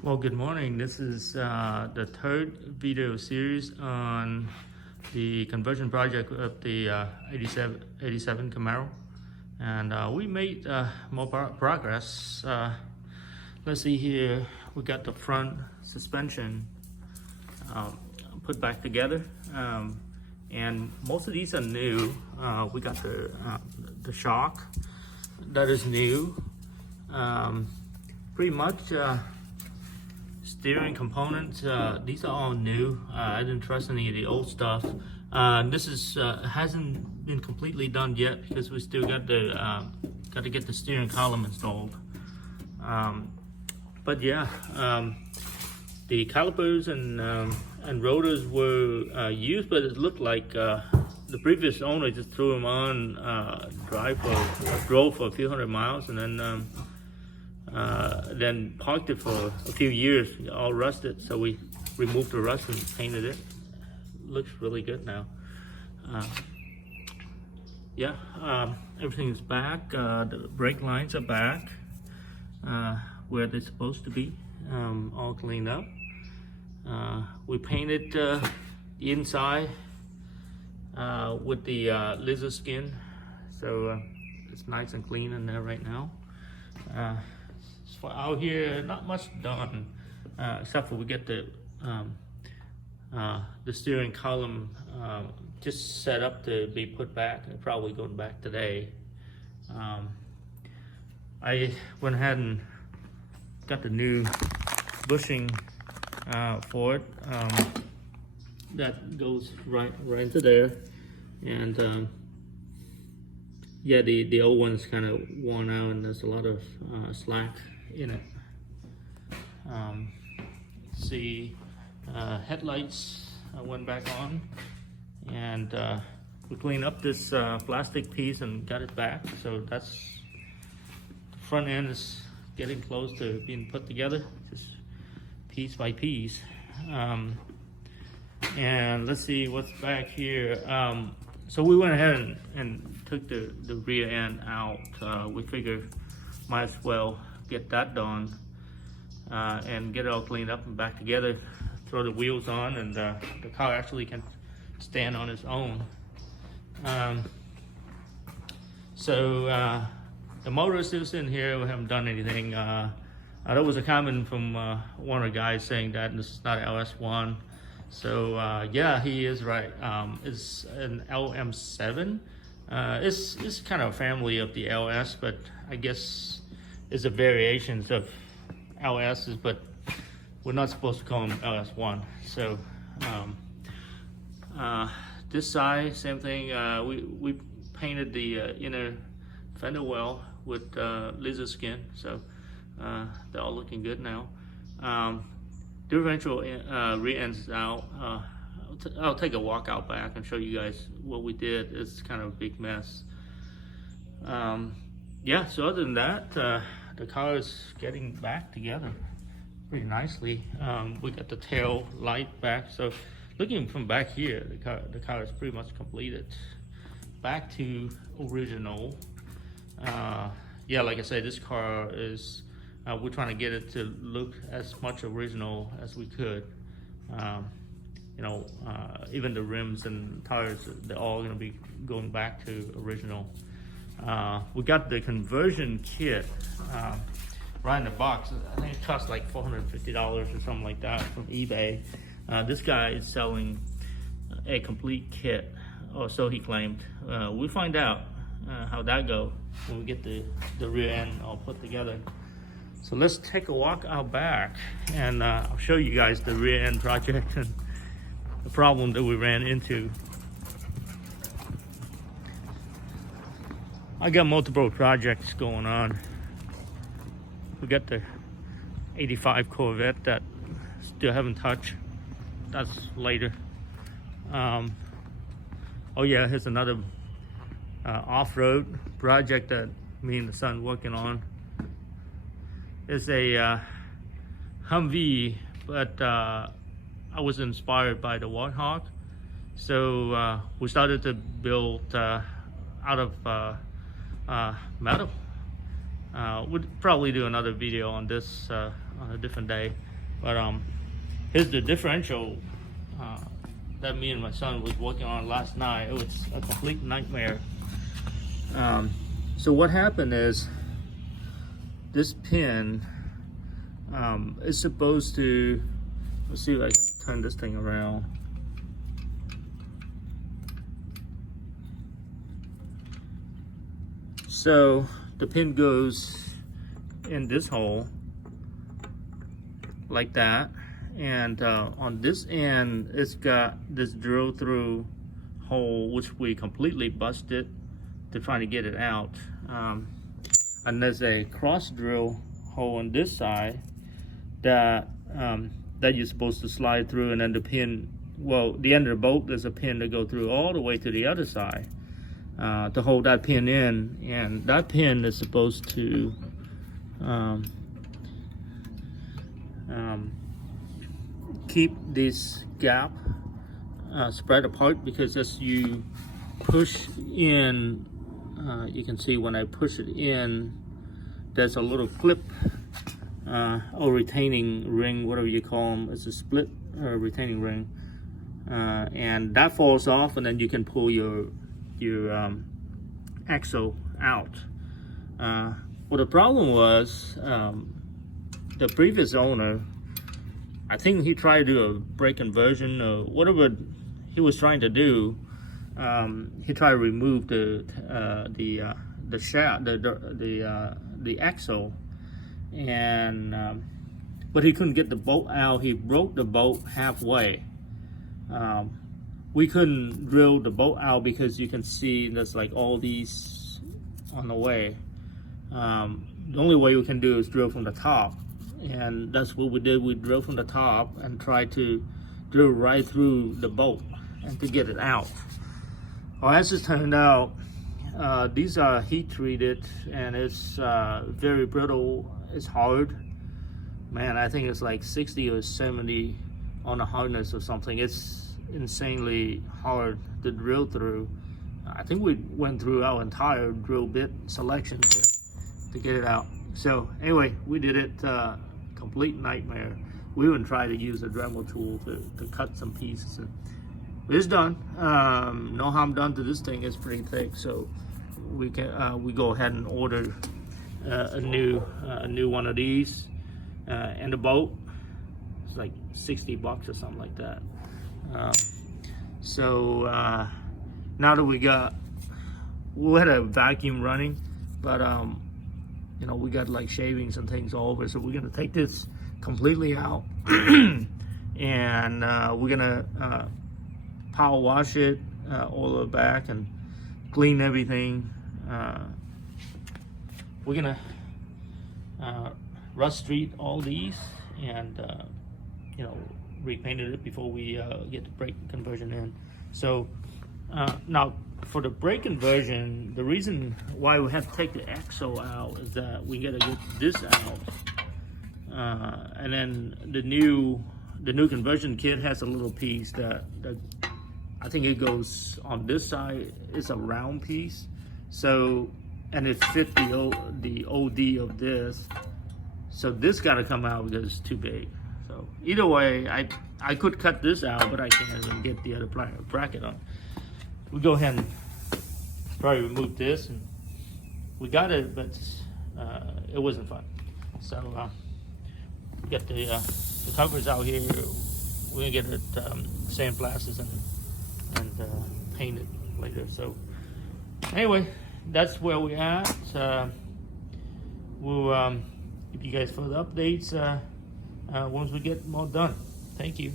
Well, good morning. This is the third video series on the conversion project of the 87 Camaro, and we made more progress. Let's see here. We got the front suspension put back together, and most of these are new. We got the shock that is new. Pretty much. Steering components, these are all new. I didn't trust any of the old stuff. This is hasn't been completely done yet because we still got to get the steering column installed. But yeah, the calipers and rotors were used, but it looked like the previous owner just threw them on, drove for a few hundred miles, and then parked it for a few years, all rusted. So we removed the rust and painted it. Looks really good now. Everything is back. The brake lines are back where they're supposed to be, all cleaned up. We painted the inside with the lizard skin, so it's nice and clean in there right now. For out here, not much done, except for we get the steering column just set up to be put back. It's probably going back today. I went ahead and got the new bushing for it. That goes right into there, and yeah, the old one's kind of worn out, and there's a lot of slack in it. See, headlights went back on, and we cleaned up this plastic piece and got it back. So that's the front end is getting close to being put together, just piece by piece. And let's see what's back here. So we went ahead and took the rear end out. We figured might as well get that done and get it all cleaned up and back together, throw the wheels on, and the car actually can stand on its own. The motor is still sitting here. We haven't done anything. There was a comment from one of the guys saying that this is not LS1. So yeah, he is right. It's an LM7. It's kind of a family of the LS, but I guess it's a variations of LS's, but we're not supposed to call them LS1. So this side, same thing. We painted the inner fender well with lizard skin, so they're all looking good now. Differential rear ends out. I'll take a walk out back and show you guys what we did. It's kind of a big mess. Yeah, so other than that, the car is getting back together pretty nicely. We got the tail light back, so looking from back here, the car is pretty much completed. Back to original. Yeah, like I said, this car is we're trying to get it to look as much original as we could. Even the rims and tires, they're all going to be going back to original. We got the conversion kit right in the box. I think it cost like $450 or something like that from eBay. This guy is selling a complete kit, or so he claimed. We'll find out how that goes when we get the rear end all put together. So let's take a walk out back, and I'll show you guys the rear end project and the problem that we ran into. I got multiple projects going on. We got the 85 Corvette that still haven't touched. That's later. Oh yeah, here's another off-road project that me and the son working on. It's a Humvee, but I was inspired by the Warthog, so we started to build out of metal. We'll probably do another video on this on a different day. But here's the differential that me and my son was working on last night. It was a complete nightmare. So what happened is this pin is supposed to, let's see if I can turn this thing around. So the pin goes in this hole like that, and on this end it's got this drill through hole which we completely busted to try to get it out, and there's a cross drill hole on this side that that you're supposed to slide through, and then the pin, well, the end of the bolt, there's a pin to go through all the way to the other side to hold that pin in, and that pin is supposed to keep this gap spread apart, because as you push in, you can see when I push it in, there's a little clip or retaining ring, whatever you call them. It's a split retaining ring, and that falls off, and then you can pull your axle out. Well, the problem was the previous owner, I think he tried to do a brake conversion or whatever he was trying to do. He tried to remove the shaft, the axle, and but he couldn't get the bolt out. He broke the bolt halfway. We couldn't drill the bolt out because you can see there's like all these on the way. The only way we can do is drill from the top, and that's what we did. We drilled from the top and tried to drill right through the bolt and to get it out. Well, as it turned out, these are heat treated, and it's very brittle. It's hard. Man, I think it's like 60 or 70 on the hardness or something. It's insanely hard to drill through. I think we went through our entire drill bit selection to get it out. So anyway, we did it. Complete nightmare. We even tried to use a Dremel tool to cut some pieces. It's done. No harm done to this thing. It's pretty thick, so we can we go ahead and order a new one of these, and the bolt. It's like $60 or something like that. So now that we had a vacuum running, but you know, we got like shavings and things all over, so we're gonna take this completely out and we're gonna power wash it all the way back and clean everything. We're gonna rust treat all these and you know, repainted it before we get the brake conversion in. So now for the brake conversion, the reason why we have to take the axle out is that we gotta get this out, and then the new conversion kit has a little piece that I think it goes on this side. It's a round piece, so, and it fit the OD of this, so this got to come out because it's too big. So either way, I could cut this out, but I can't even get the other bracket on. We go ahead and probably remove this, and we got it, but it wasn't fun. So we got the covers out here. We're gonna get it sandblasted and paint it later. So anyway, that's where we're at. We'll give you guys further updates once we get more done. Thank you.